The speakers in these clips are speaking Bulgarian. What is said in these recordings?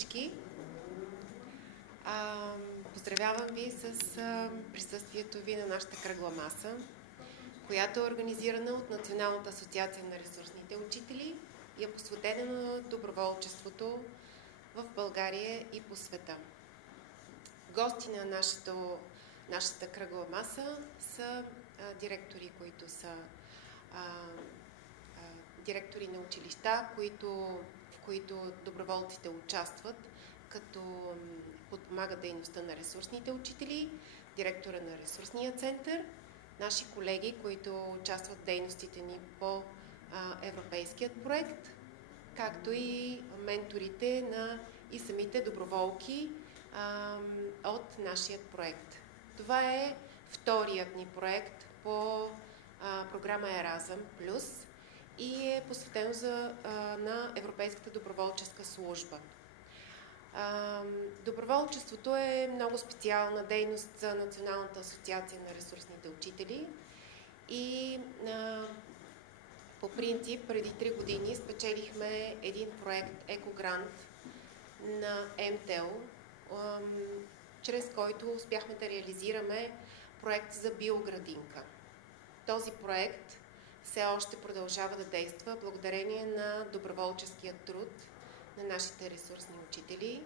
всички! Поздравявам ви с присъствието ви на нашата кръгла маса, която е организирана от Националната асоциация на ресурсните учители и е посветена на доброволчеството в България и по света. Гости на нашата кръгла маса са директори, които са директори на училища, в които доброволците участват, като подпомагат дейността на ресурсните учители, директора на ресурсния център, наши колеги, които участват в дейностите ни по европейският проект, както и менторите и самите доброволки от нашия проект. Това е вторият ни проект по програма Erasmus+ и е посветено на Европейската доброволческа служба. Доброволчеството е много специална дейност за Националната асоциация на ресурсните учители и по принцип преди 3 години спечелихме един проект Екогрант на МТЕЛ, чрез който успяхме да реализираме проект за биоградинка. Този проект все още продължава да действа благодарение на доброволческия труд на нашите ресурсни учители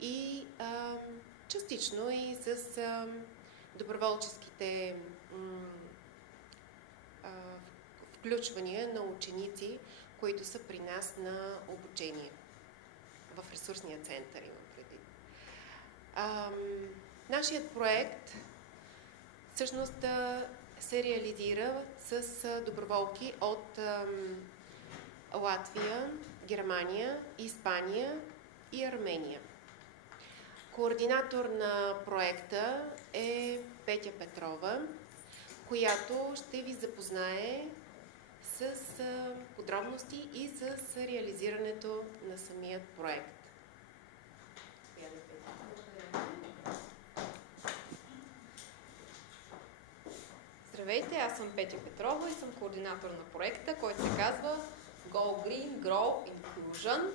и частично и с доброволческите включвания на ученици, които са при нас на обучение в ресурсния център, имам предвид. Нашият проект всъщност се реализира с доброволки от Латвия, Германия, Испания и Армения. Координатор на проекта е Петя Петрова, която ще ви запознае с подробности и с реализирането на самият проект. Здравейте, аз съм Петя Петрова и съм координатор на проекта, който се казва Go Green, Grow Inclusion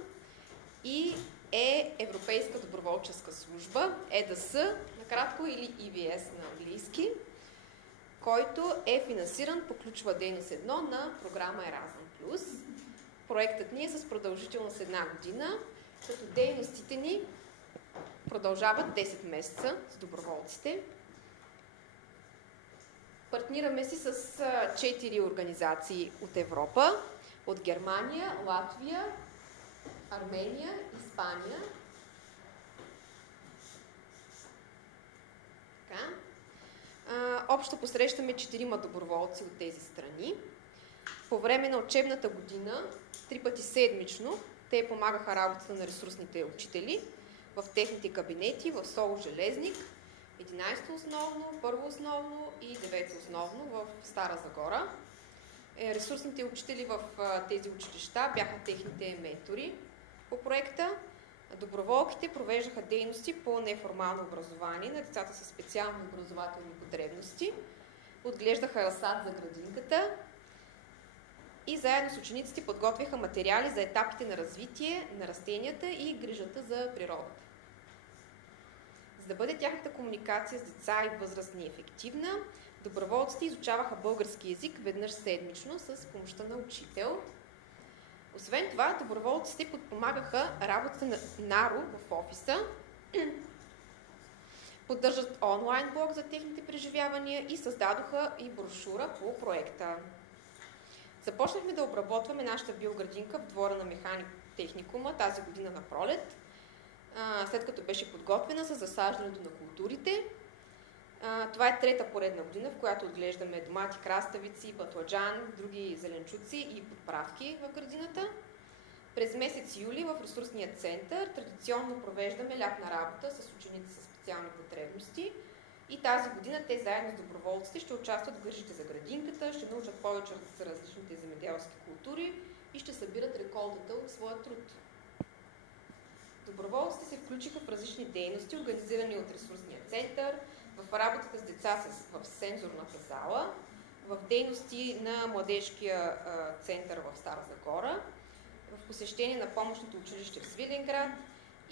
и е Европейска доброволческа служба, ЕДС, накратко, или EVS на английски, който е финансиран по ключова дейност 1 на програма Erasmus+. Проектът ни е с продължителност 1 година, като дейностите ни продължават 10 месеца с доброволците. Партнираме си с 4 организации от Европа, от Германия, Латвия, Армения, Испания. Така. Общо посрещаме 4 доброволци от тези страни. По време на учебната година, 3 пъти седмично, те помагаха работата на ресурсните учители в техните кабинети в Соло Железник, 11 основно, 1 основно и 9 основно в Стара Загора. Ресурсните учители в тези училища бяха техните ментори по проекта. Доброволките провеждаха дейности по неформално образование на децата със специални образователни потребности, отглеждаха сад за градинката и заедно с учениците подготвяха материали за етапите на развитие на растенията и грижата за природата. За да бъде тяхната комуникация с деца и възрастни ефективна, доброволците изучаваха български език веднъж седмично с помощта на учител. Освен това, доброволците подпомагаха работата на НАРО в офиса, поддържат онлайн блог за техните преживявания и създадоха и брошура по проекта. Започнахме да обработваме нашата биоградинка в двора на механик-техникума тази година на пролет, след като беше подготвена с засаждането на културите. Това е 3-та поредна година, в която отглеждаме домати, краставици, батладжан, други зеленчуци и подправки в градината. През месец юли в ресурсния център традиционно провеждаме лятна работа с ученици със специални потребности и тази година те заедно с доброволците ще участват в грижите за градинката, ще научат повече за различните земеделски култури и ще събират реколтата от своя труд. Доброволците се включиха в различни дейности, организирани от ресурсния център, в работата с деца в сензорната зала, в дейности на младежкия център в Стара Загора, в посещение на помощното училище в Свиленград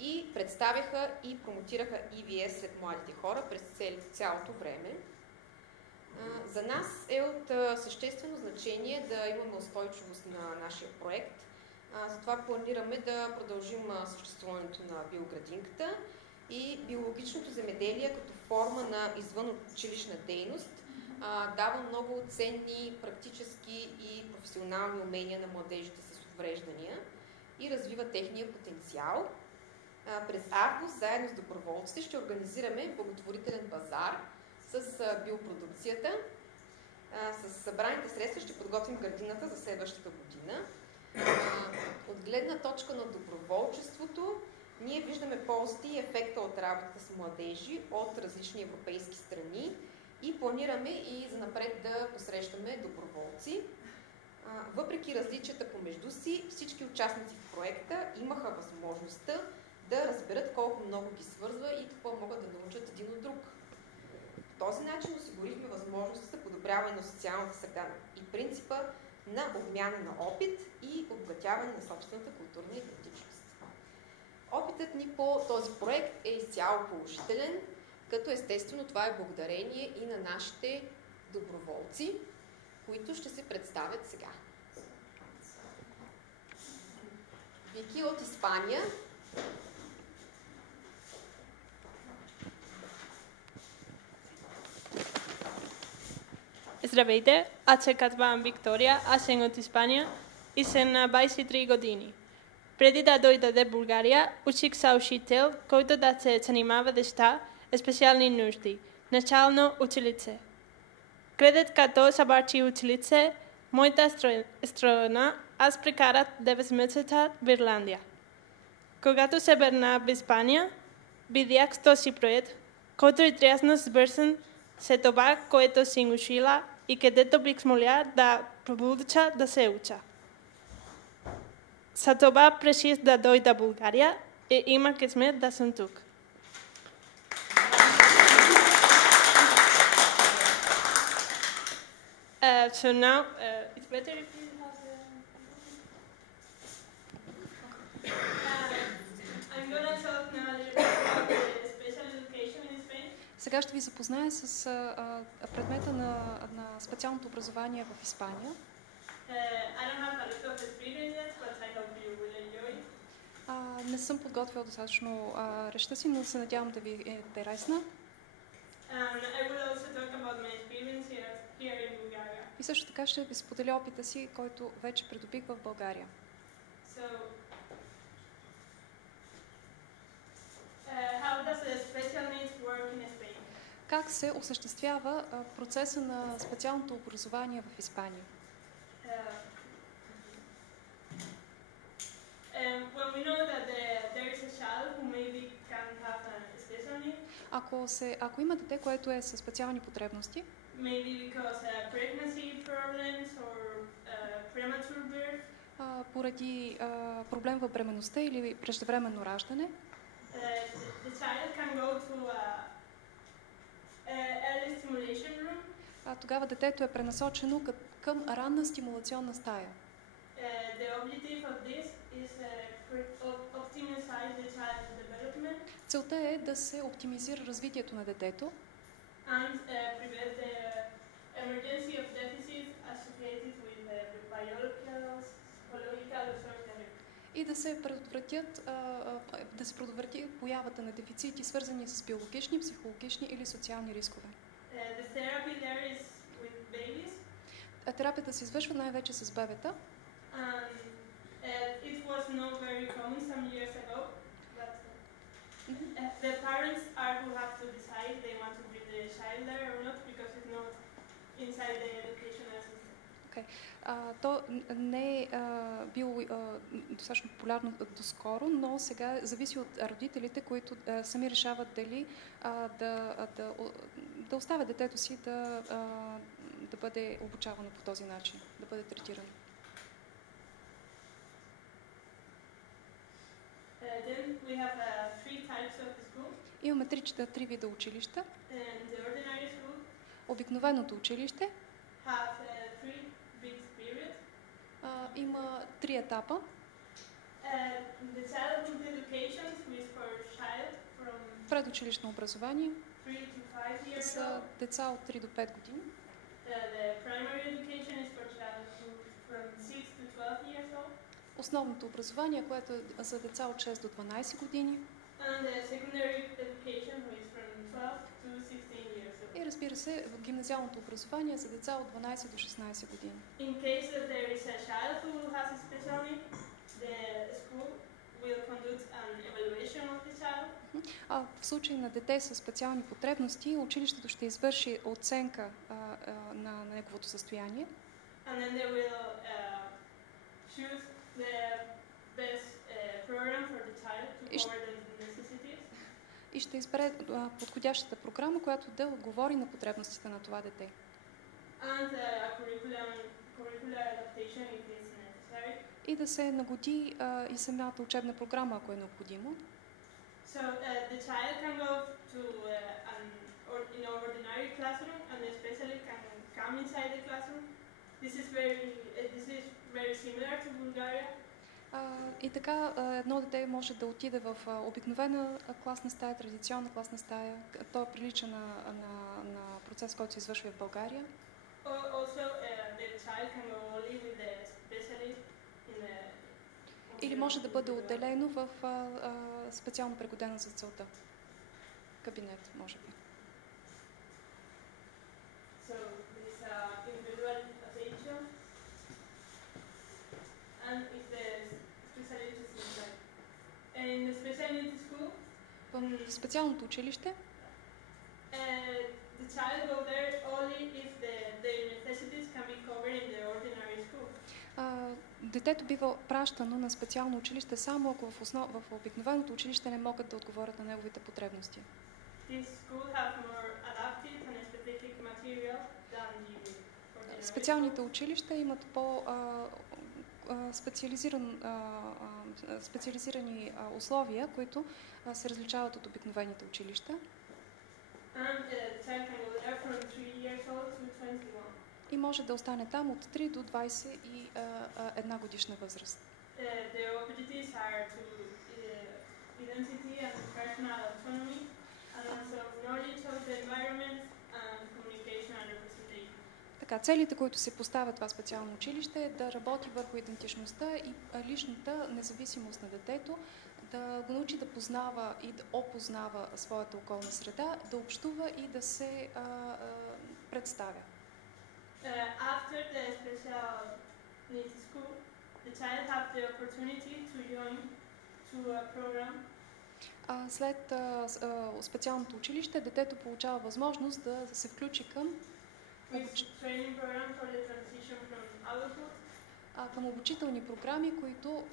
и представяха и промотираха EVS сред младите хора през цялото време. За нас е от съществено значение да имаме устойчивост на нашия проект. Затова планираме да продължим съществуването на биоградинката и биологичното земеделие като форма на извънучилищна дейност дава много ценни практически и професионални умения на младежите с увреждания и развива техния потенциал. През август, заедно с доброволците, ще организираме благотворителен базар с биопродукцията. С събраните средства ще подготвим градината за следващата година. От гледна точка на доброволчеството, ние виждаме ползите и ефекта от работата с младежи от различни европейски страни и планираме и занапред да посрещаме доброволци. Въпреки различията помежду си, всички участници в проекта имаха възможността да разберат колко много ги свързва и какво могат да научат един от друг. По този начин осигурихме възможност за подобряване на социалната среда и принципа на обмяна на опит и обогатяване на собствената културна идентичност. Опитът ни по този проект е изцяло положителен, като естествено това е благодарение и на нашите доброволци, които ще се представят сега. Вики от Испания. Здравейте, аз се казвам Виктория, аз съм от Испания и съм на 23 години. Преди да дойда в България, учих се учител, който да се занимава деца с специални нужди, начално училище. Гледат като завърши училище, моята страна, аз прекарах 9 месеца в Ирландия. Когато се върна в Испания, видях този проект, който е трясно свързан с това, което си учила и където бих смоля да продължа да се уча. За това реших да дойда в България и имах късмет да съм тук. So now, it's better if you have I'm going to talk now a little bit about the special education in Spain. Сега ще ви запозная с предмета на специалното образование в Испания. I don't have a lot of experience yet, but I hope you will enjoy. Не съм подготвила достатъчно речта си, но се надявам да ви е интересна. I will also talk about my experience here in Bulgaria. И също така ще ви споделя опита си, който вече придобих в България. So, how does the special needs work in Spain? Как се осъществява процеса на специалното образование в Испания? When we know that there is a child who maybe can have a special need. Ако има дете, което е със специални потребности, maybe because pregnancy problems or premature birth. Поради проблем в бременността или преждевременно раждане, the child can go to early stimulation room. Тогава детето е пренасочено към ранна стимулационна стая. The objective of this is optimize the child's development. Целта е да се оптимизира развитието на детето And prevent the emergency of deficits associated with biological, psychological or social. И да се предотврати появата на дефицити, свързани с биологични, психологични или социални рискове. The therapy there is with babies. Терапията се извършва най-вече с бебета. It was not very common some years ago, but the parents are who have to decide they want to bring the child there or not because it's not inside the educational system. Okay. То не е било достатъчно популярно доскоро, но сега зависи от родителите, които сами решават дали да оставят детето си да бъде обучавано по този начин, да бъде третирано. Then we have three types of school. Имаме три вида училища. The ordinary school. Обикновеното училище Have three big periods. Има 3 етапа. The childhood education is for child from Предучилищно образование 3 to 5 years за old. деца от 3 до 5 години. The primary education is for child from 6 to 12 years old. Основното образование, което е за деца от 6 до 12 години. And the secondary education is from 12 to 16 years old. И разбира се, гимназиалното образование е за деца от 12 до 16 години. In case that there is a child who has a special need, the school will conduct an evaluation of the child. В случай на дете с специални потребности, училището ще извърши оценка на неговото състояние. And then they will choose the best program for the child to cover the necessities. И ще избере подходящата програма, която да отговори на потребностите на това дете. And a curricular adaptation if it's necessary. И да се нагоди и самата учебна програма, ако е необходимо. So the child can go to an ordinary classroom, and the specialist can come inside the classroom. This is very similar to Bulgaria. И така едно дете може да отиде в обикновена класна стая, традиционна класна стая. То прилича на процес, който се извършва в България. Also, the child can go only with the specialist in the. Или може да бъде отделено в специално пригодено за целта кабинет, може би. So this individual attention, and if the specialist is inside. And in the special needs school, В специалното училище the child go there only if their necessities can be covered in the ordinary school. Детето бива пращано на специално училище само ако в обикновеното училище не могат да отговорят на неговите потребности. This school have more adapted and specific material than the ordinary. Специалните училища имат специализирани условия, които се различават от обикновените училища. And the child can go there from 3 years old to 21. И може да остане там от 3 до 21 годишна възраст. The opportunities are to identity and personal autonomy, and also knowledge of the environment and communication and representation. Така, целите, които се поставят това специално училище, е да работи върху идентичността и личната независимост на детето, да го научи да познава и да опознава своята околна среда, да общува и да се представя. After the special needs school, the child have the opportunity to join to a program. След специалното училище, детето получава възможност да се включи към към обучителни програми, които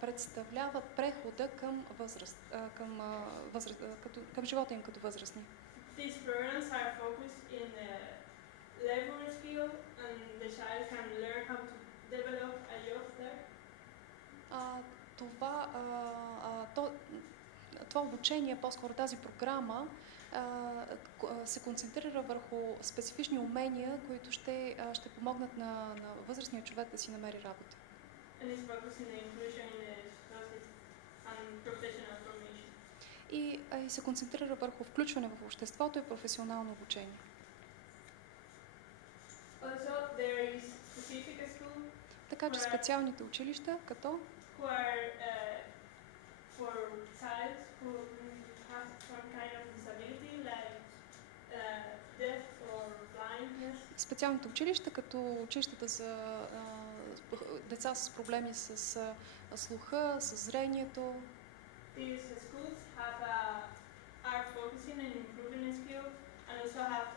представляват прехода към към живота им като възрастни. These programs are focused in labor skill, and the child can learn how to develop a job there. Това обучение, по-скоро тази програма, се концентрира върху специфични умения, които ще помогнат на възрастния човек да си намери работа. И се концентрира върху включване в обществото и професионално обучение. Така че специалните училища, като for child who have some kind of disability like deaf or blindness. Специалните училища, като училищата за деца с проблеми с слуха, с зрението. These schools are focusing on improving skills and also have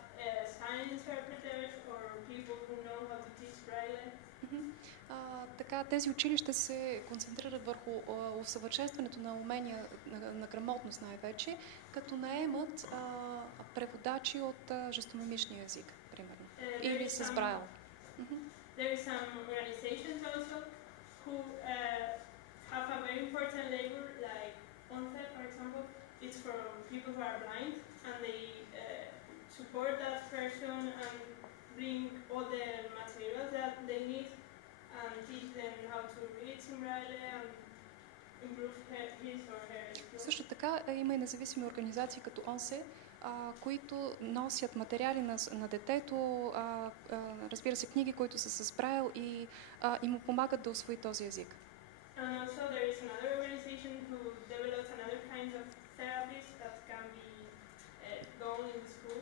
sign interpreters or people who know how to teach Braille. Така, тези училища се концентрират върху усъвършенстването на умения на грамотност най-вече, като наемат преводачи от жестомимичния език, примерно, или с Брайл. There is some organizations also who have a very important labor, like ONCE, for example. It's for people who are blind, and they support that person and bring all the materials that they need and teach them how to read in Braille and improve his or her skills. Също така има и независими организации като ОНСЕ, които носят материали на детето, разбира се, книги, които са с Брайл и му помагат да усвои този език. And also there is another organization who develops another kinds of therapies that can be done in the school.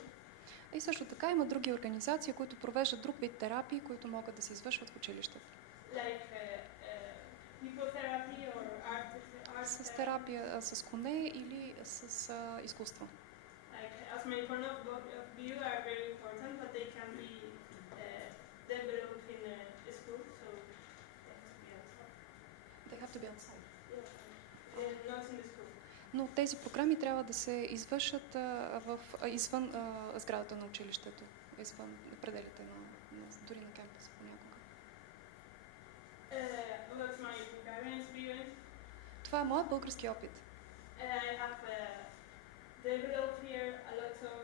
И също така има други организации, които провеждат друг вид терапии, които могат да се извършват в училищата. Like people therapy or art С терапия с коне или с изкуство. Like, as many point of view are very important, but they can be developed in a school, so They have to be outside. not in the school. Но тези програми трябва да се извършат извън сградата на училището, извън пределите дори на кампуса понякога. That's my Bulgarian experience. Това е моят български опит. I have developed here a lot of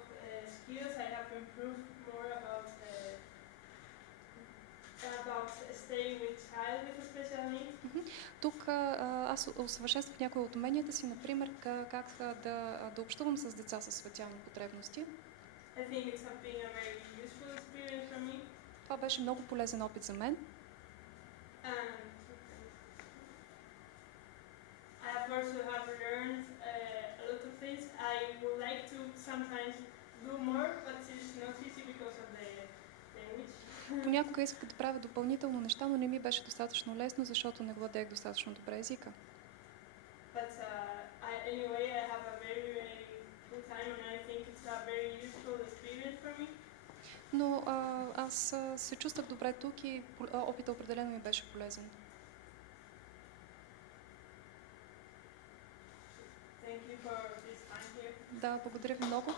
skills. I have improved more about staying with child with special needs. Тук аз усъвършенствах някои от уменията си, например, как да общувам с деца със специални потребности. I think it's been a very useful experience for me. Това беше много полезен опит за мен. I have also learned a lot of things. I would like to sometimes do more, but it's not easy because of the language. Понякога исках да правя допълнително неща, но не ми беше достатъчно лесно, защото не владеех достатъчно добре езика. But anyway, I have a very, very good time and I think it's a very useful experience for me. Но аз се чувствах добре тук и опитът определено ми беше полезен. Thank you for this time here. Да, благодаря ви много.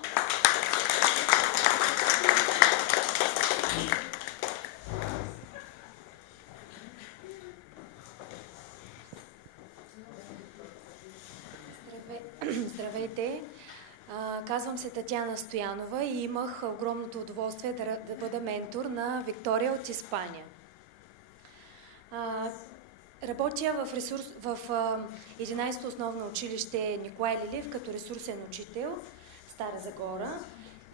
Здравейте! Казвам се Татяна Стоянова и имах огромното удоволствие да бъда ментор на Виктория от Испания. Работя в 11-то основно училище Николай Лилиев като ресурсен учител в Стара Загора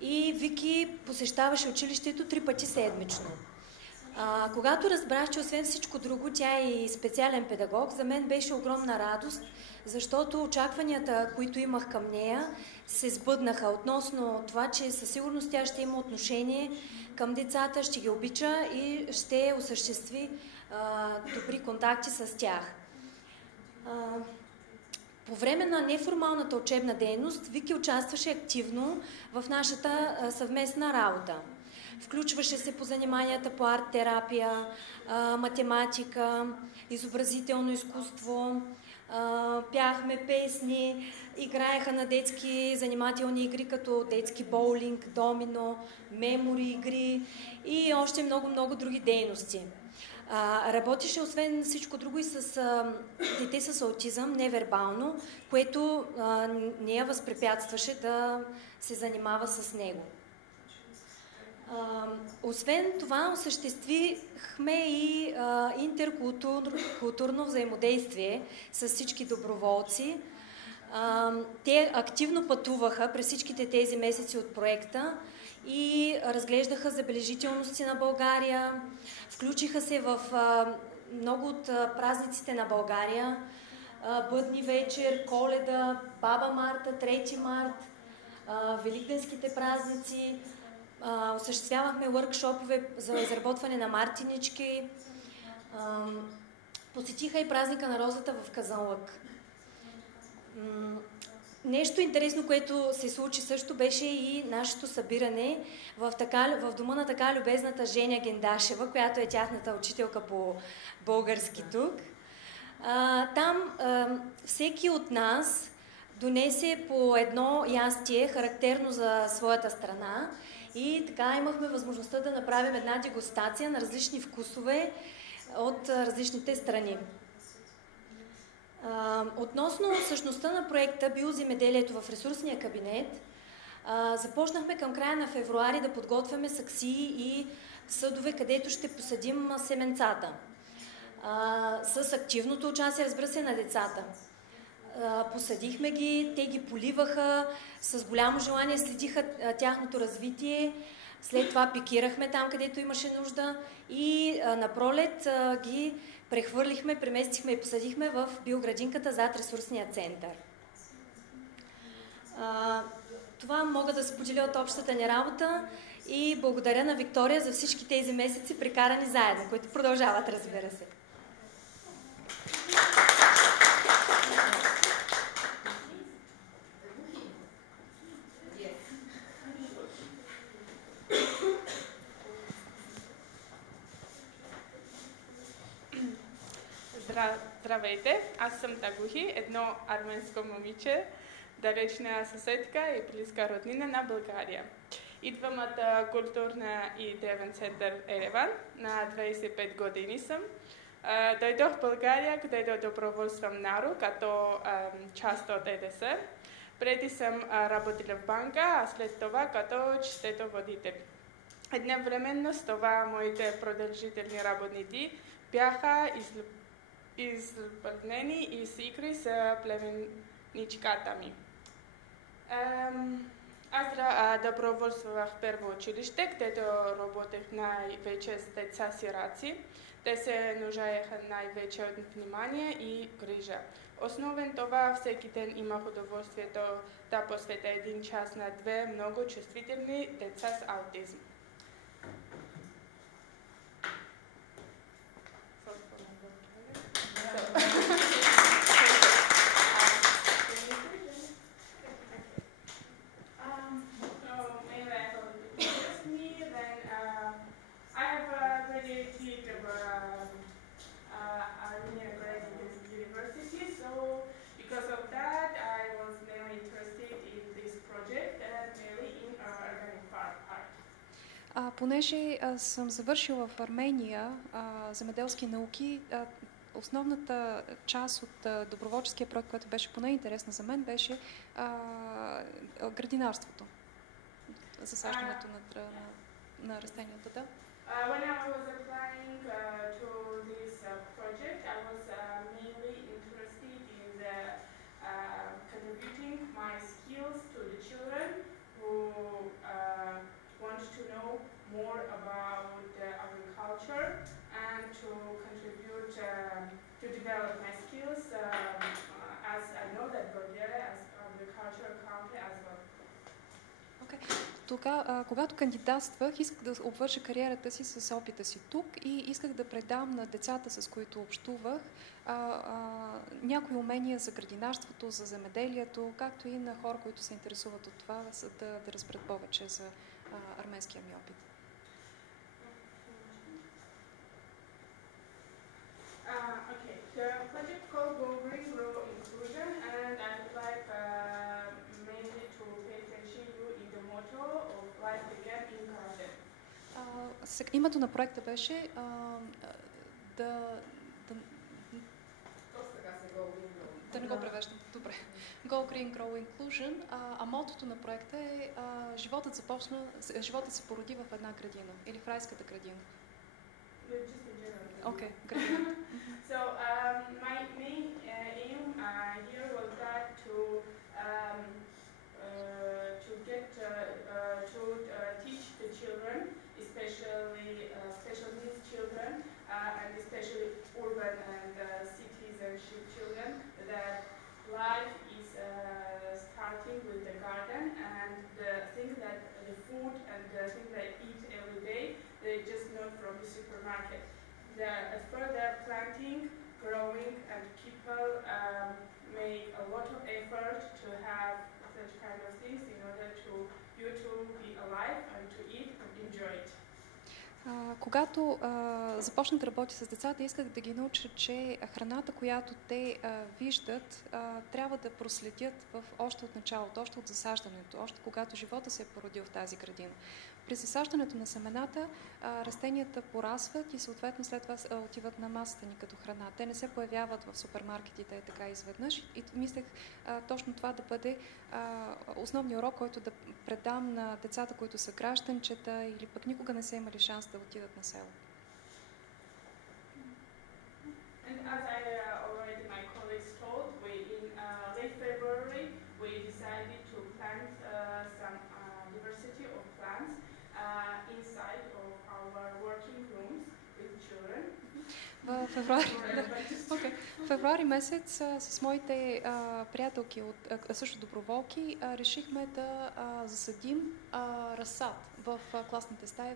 и Вики посещаваше училището 3 пъти седмично. Когато разбрах, че освен всичко друго, тя е и специален педагог, за мен беше огромна радост, защото очакванията, които имах към нея, се сбъднаха относно това, че със сигурност тя ще има отношение към децата, ще ги обича и ще осъществи добри контакти с тях. По време на неформалната учебна дейност Вики участваше активно в нашата съвместна работа. Включваше се по заниманията по арт-терапия, математика, изобразително изкуство, пяхме песни, играеха на детски занимателни игри, като детски боулинг, домино, мемори игри и още много други дейности. Работеше освен всичко друго и с дете с аутизъм, невербално, което не я възпрепятстваше да се занимава с него. Освен това, осъществихме и интеркултурно взаимодействие с всички доброволци. Те активно пътуваха през всичките тези месеци от проекта и разглеждаха забележителности на България, включиха се в много от празниците на България, Бъдни вечер, Коледа, Баба Марта, 3 март, Великденските празници. Осъществявахме въркшопове за изработване на мартинички. Посетиха и празника на розата в Казанлък. Нещо интересно, което се случи също, беше и нашето събиране в дома на така любезната Женя Гендашева, която е тяхната учителка по български тук. Там всеки от нас донесе по едно ястие, характерно за своята страна, и така имахме възможността да направим една дегустация на различни вкусове от различните страни. Относно същността на проекта Биоземеделието в ресурсния кабинет, започнахме към края на февруари да подготвяме саксии и съдове, където ще посадим семенцата. С активното участие, разбира се, на децата. посадихме ги, те ги поливаха, с голямо желание следиха тяхното развитие. След това пикирахме там, където имаше нужда и на пролет ги прехвърлихме, преместихме и посадихме в биоградинката зад ресурсния център. Това мога да споделя от общата ни работа и благодаря на Виктория за всички тези месеци прекарани заедно, които продължават, разбира се. Здравейте, аз съм Тагухи, едно арменско момиче, далечна съседка и близка роднина на България. Идвам от културна и древен център Ереван, на 25 години съм. Дойдох в България, където доброволствам НАРУ, като част от ЕДС. Преди съм работила в банка, а след това като чететоводител. Едновременно с това моите продължителни работни дни бяха изпълнени и с игри с племенничката ми. Аз доброволствах в първо училище, където работех най-вече с деца сираци. Те се нуждаеха най-вече от внимание и грижа. Основен това, всеки ден имах удоволствието да посветя един час на две много чувствителни деца с аутизм. Понеже съм завършила в Армения земеделски науки, основната част от доброволческия проект, който беше поне интересна за мен, беше градинарството. Засаждането на растенията. Да. When I was applying to this project, I was mainly interested in the contributing my skills to the children who want to know more about agriculture and to contribute to develop my skills as I know that Bulgaria as agricultural country as well. Когато кандидатствах, исках да обвържа кариерата си с опита си тук и исках да предам на децата, с които общувах, някои умения за градинарството, за земеделието, както и на хора, които се интересуват от това, за да разберат повече за арменския ми опит. Okay, the project called Go Green Grow Inclusion, and I would like mainly to pay attention in the motto of life began in garden. Името на проекта беше да не го превеждам. Добре. Go Green Grow Inclusion, а мотото на проекта е животът се породи в една градина или в райската градина. Okay, градина. So my main aim here was that to teach the children, especially special needs children, and especially urban and citizenship children, that life is starting with the garden, and the thing that the food and the thing they eat every day, they just not from the supermarket. Further planting, growing, and people make a lot of effort to have such kind of things in order to you to be alive and to eat and enjoy it. Когато започнах да работя с децата, исках да ги науча, че храната, която те виждат, трябва да проследят още от началото, още от засаждането, още когато живота се е породил в тази градина. При засаждането на семената растенията порасват и съответно след това отиват на масата ни като храна. Те не се появяват в супермаркетите така изведнъж. И мислех точно това да бъде основният урок, който да предам на децата, които са гражданчета или пък никога не са имали шанс да отидат на село. And as I already my colleagues told, we in В февруари месец с моите приятелки, също доброволки, решихме да засадим разсад в класните стаи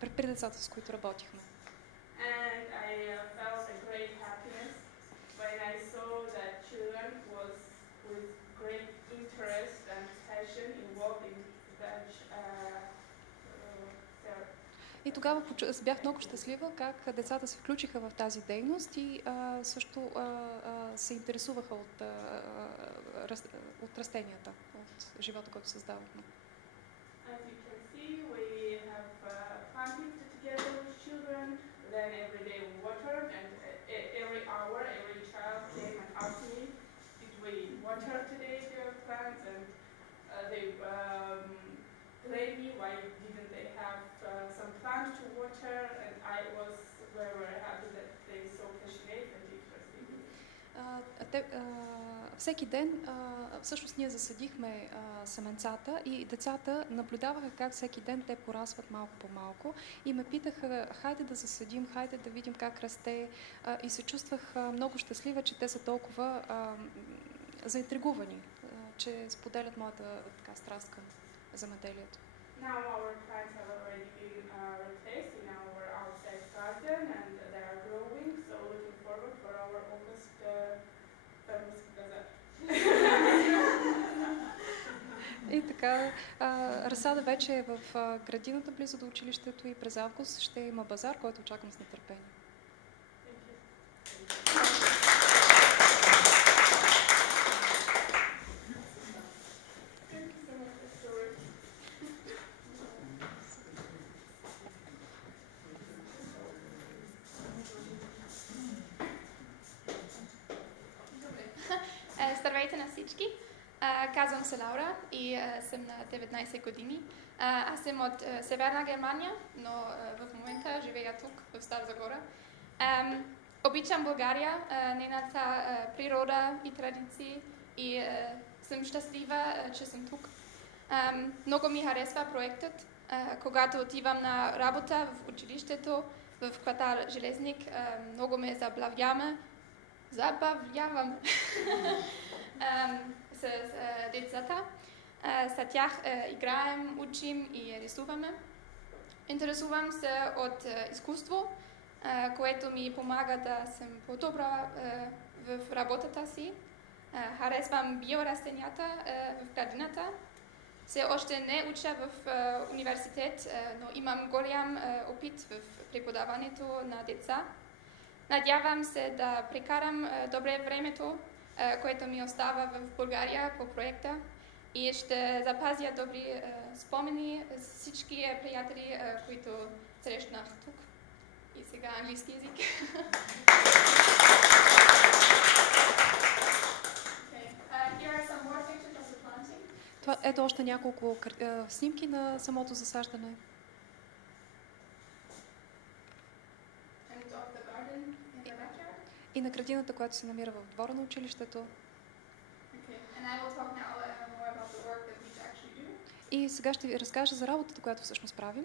при децата, с които работихме. And I felt a great happiness when I saw that children was with great interest and passion involved in that therapy. И тогава бях много щастлива как децата се включиха в тази дейност и също се интересуваха от растенията, от живота, който създавахме. As you can see, we have planted together with children, then every day we watered, and every hour, every child came and asked me, did we water today their plants? And they blamed me, why didn't they have some plants to water? And I was very, very happy that they so passionate and interested. Всеки ден всъщност ние засадихме семенцата и децата наблюдаваха как всеки ден те порастват малко по малко и ме питаха, хайде да засадим, хайде да видим как расте, и се чувствах много щастлива, че те са толкова заинтригувани, че споделят моята така страст към земеделието. Now our plants have already been replaced in our outside garden and they are growing, so looking forward for our August фермерски базар. И така, разсада вече е в градината близо до училището и през август ще има базар, който очаквам с нетърпение. Здравейте на всички! Казвам се Лаура и съм на 19 години. Аз съм от Северна Германия, но в момента живея тук, в Стара Загора. Обичам България, нейната природа и традиции и съм щастлива, че съм тук. Много ми харесва проектът. Когато отивам на работа в училището, в квартал Железник, много ме забавлявам с децата. С тях играем, учим и рисуваме. Интересувам се от изкуство, което ми помага да съм по-добра в работата си. Харесвам биорастенията в градината. Все още не уча в университет, но имам голям опит в преподаването на деца. Надявам се да прекарам добре времето, което ми остава в България по проекта и ще запазя добри спомени с всички приятели, които срещнах тук. И сега английски език. Това ето още няколко снимки на самото засаждане. И на градината, която се намира в двора на училището. И сега ще ви разкажа за работата, която всъщност правим.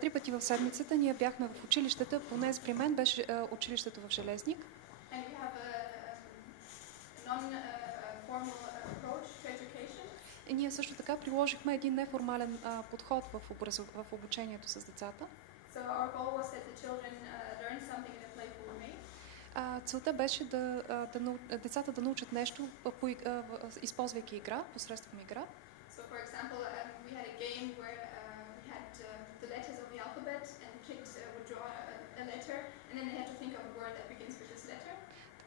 Три пъти в седмицата ние бяхме в училищата, поне при мен беше училището в Железник. И ние също така приложихме един неформален подход в обучението с децата. Целта беше децата да научат нещо, използвайки игра, посредством игра.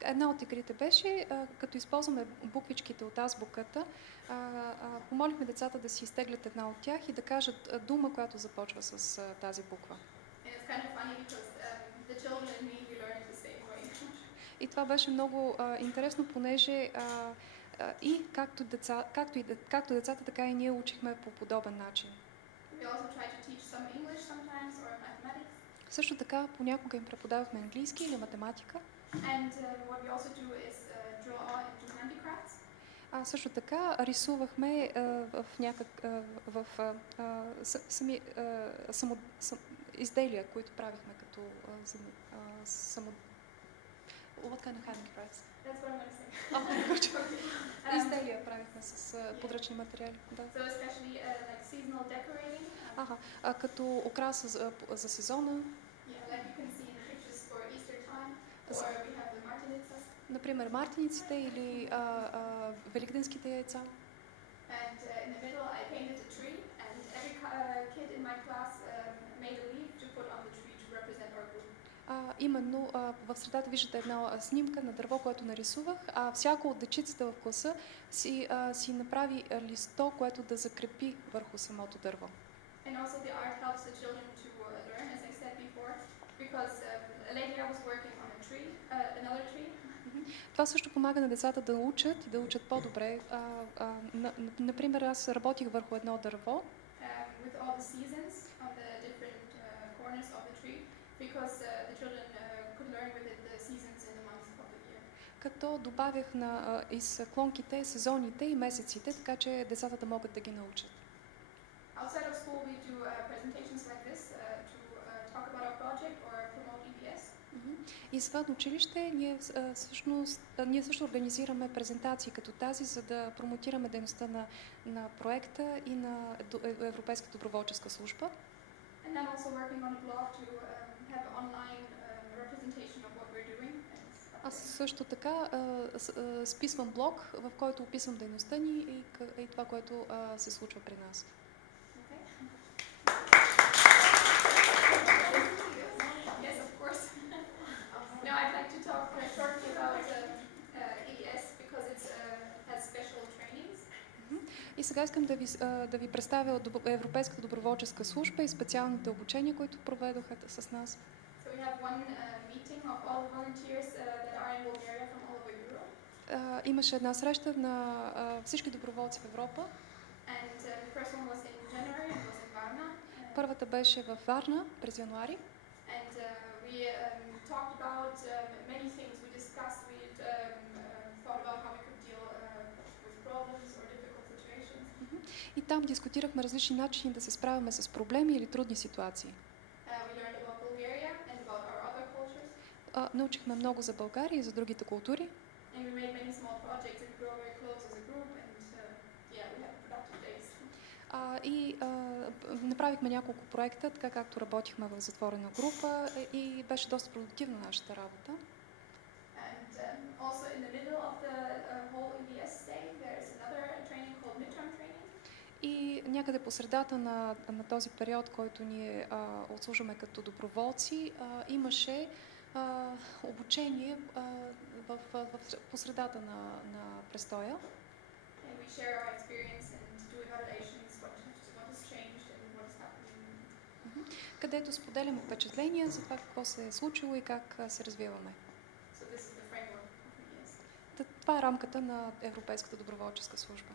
Една от игрите беше, като използваме буквичките от азбуката, помолихме децата да си изтеглят една от тях и да кажат дума, която започва с тази буква. И това беше много интересно, понеже и както децата, така и ние учихме по подобен начин. Също така понякога им преподавахме английски или математика. Също така рисувахме изделия, които правихме като What kind of hand crafts? That's what I'm going to say. Изделия правихме с подръчни материали. Да. So especially like seasonal decorating. Като украса за сезона. Yeah, like you can see in the pictures for Easter time, or we have the martinicas. Например, мартениците или великденските яйца. And in the middle I painted a tree, and every kid in my class made a leaf to put on the tree to represent our group. Именно в средата виждате една снимка на дърво, което нарисувах, а всяко от дечиците в класа си направи листо, което да закрепи върху самото дърво. And also the art helps the children to learn, as I said before, because lately I was working on a tree, another tree. Това също помага на децата да учат и да учат по-добре. Например, аз работих върху едно дърво. With all the seasons on the different corners of the tree, because the children could learn with it the seasons in the months of the year. Като добавях из клонките сезоните и месеците, така че децата да могат да ги научат. Outside of school, we do presentations like this to talk about our project or promote EBS. Извън училище ние също организираме презентации като тази, за да промотираме дейността на проекта и на Европейската доброволческа служба. And I'm also working on a blog to have online representation of what we're doing. Аз също така списвам блог, в който описвам дейността ни и това, което се случва при нас. Yes, of course. Now I'd like to talk shortly about EBS because it has special trainings. И сега искам да ви представя от Европейската доброволческа служба и специалните обучения, които проведоха с нас. So we have one meeting of all the volunteers that are in Bulgaria from all over Europe. Имаше една среща на всички доброволци в Европа. And the first one was in January and was in Varna. Първата беше в Варна през януари. And we talked about many things. We discussed, we thought about how we could deal with problems or difficult situations. И там дискутирахме различни начини да се справяме с проблеми или трудни ситуации. We learned about Bulgaria and about our other cultures. Научихме много за България и за другите култури. And we made many small projects and grew very close as a group, and yeah, we had productive days. И направихме няколко проекта, така както работихме в затворена група и беше доста продуктивна нашата работа. And also in the middle of the whole EBS day, there is another training called midterm training. И някъде по средата на този период, който ние отслужваме като доброволци, имаше обучение по средата на престоя. And we share our experience and do evaluations, what has changed and what is happening. Където споделяме впечатления за това какво се е случило и как се развиваме. So this is the framework of EBS. Това е рамката на Европейската доброволческа служба.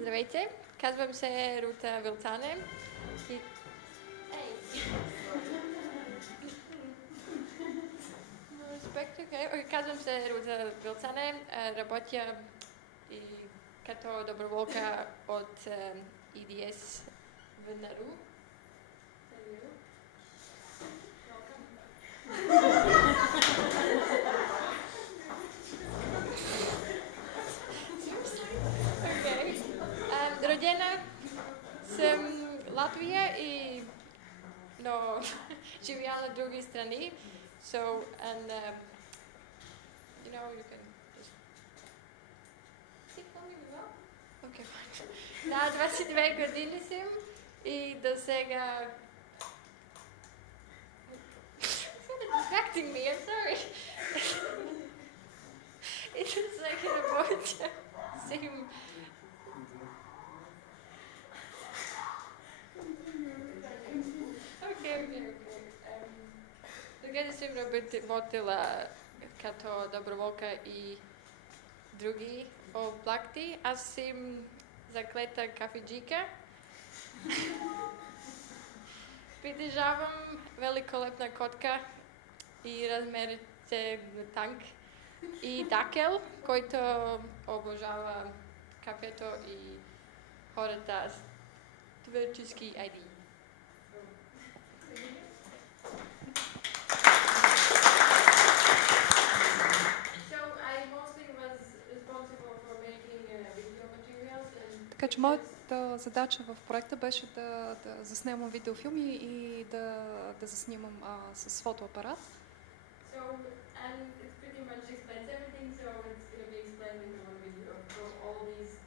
Здравейте, казвам се Рута Вилцане и... Казвам се Рута Вилцане, работя и като доброволка от EBS в Нару. Родена съм Латвия и но живея на други страни. So, and you know, you can just... Is it coming well? Okay, fine. На 22 години съм и до сега... It's distracting me, I'm sorry. It's just like in a bunch of same... Okay. Тогава съм работила като доброволка и други области. Аз съм заклета кафеджика. Притежавам великолепна котка и размерите на танк и дакел, който обожава кафето и хората с творчески идеи. Така че моята задача в проекта беше да заснемам видеофилми и да заснимам с фотоапарат.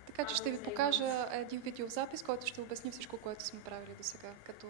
Така че ще ви покажа един видеозапис, който ще обясни всичко, което сме правили до сега, като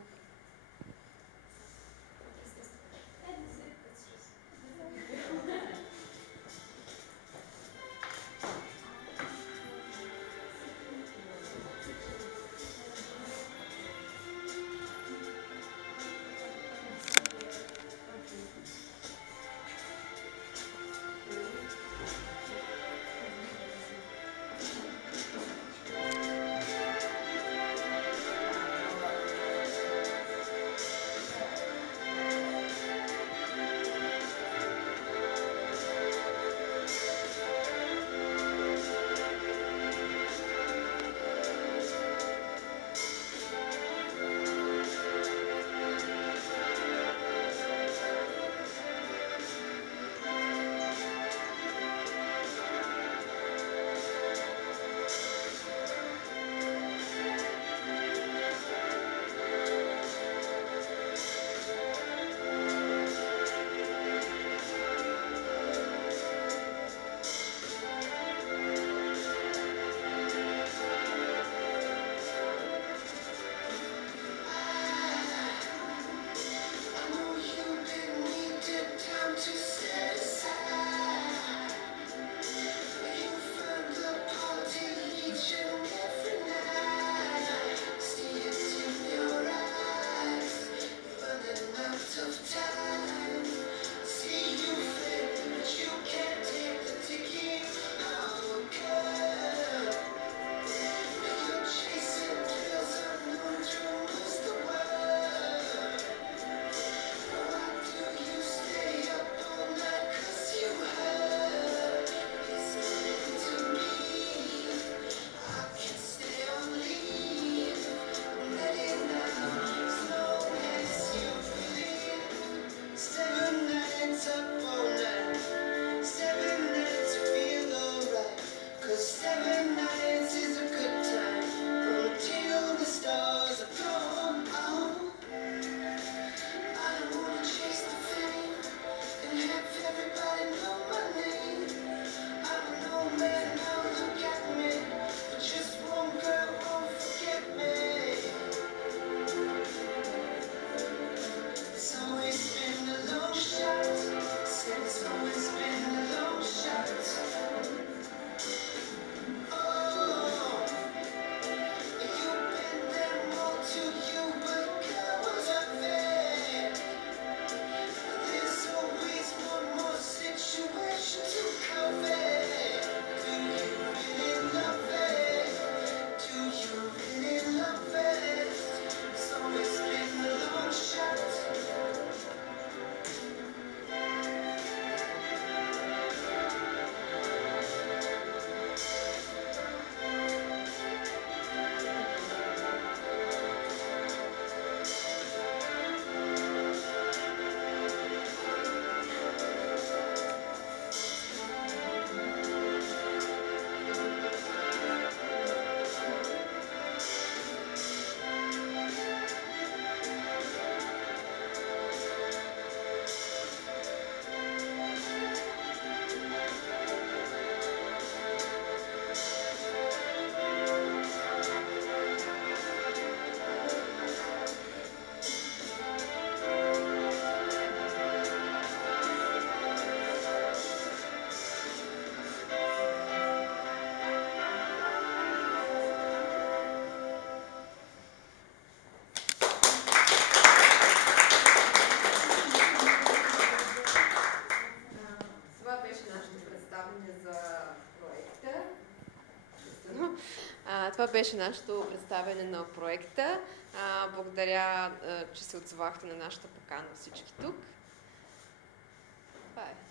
Естествено. Това беше нашето представяне на проекта. Благодаря, че се отзовахте на нашата покана всички тук. Това е.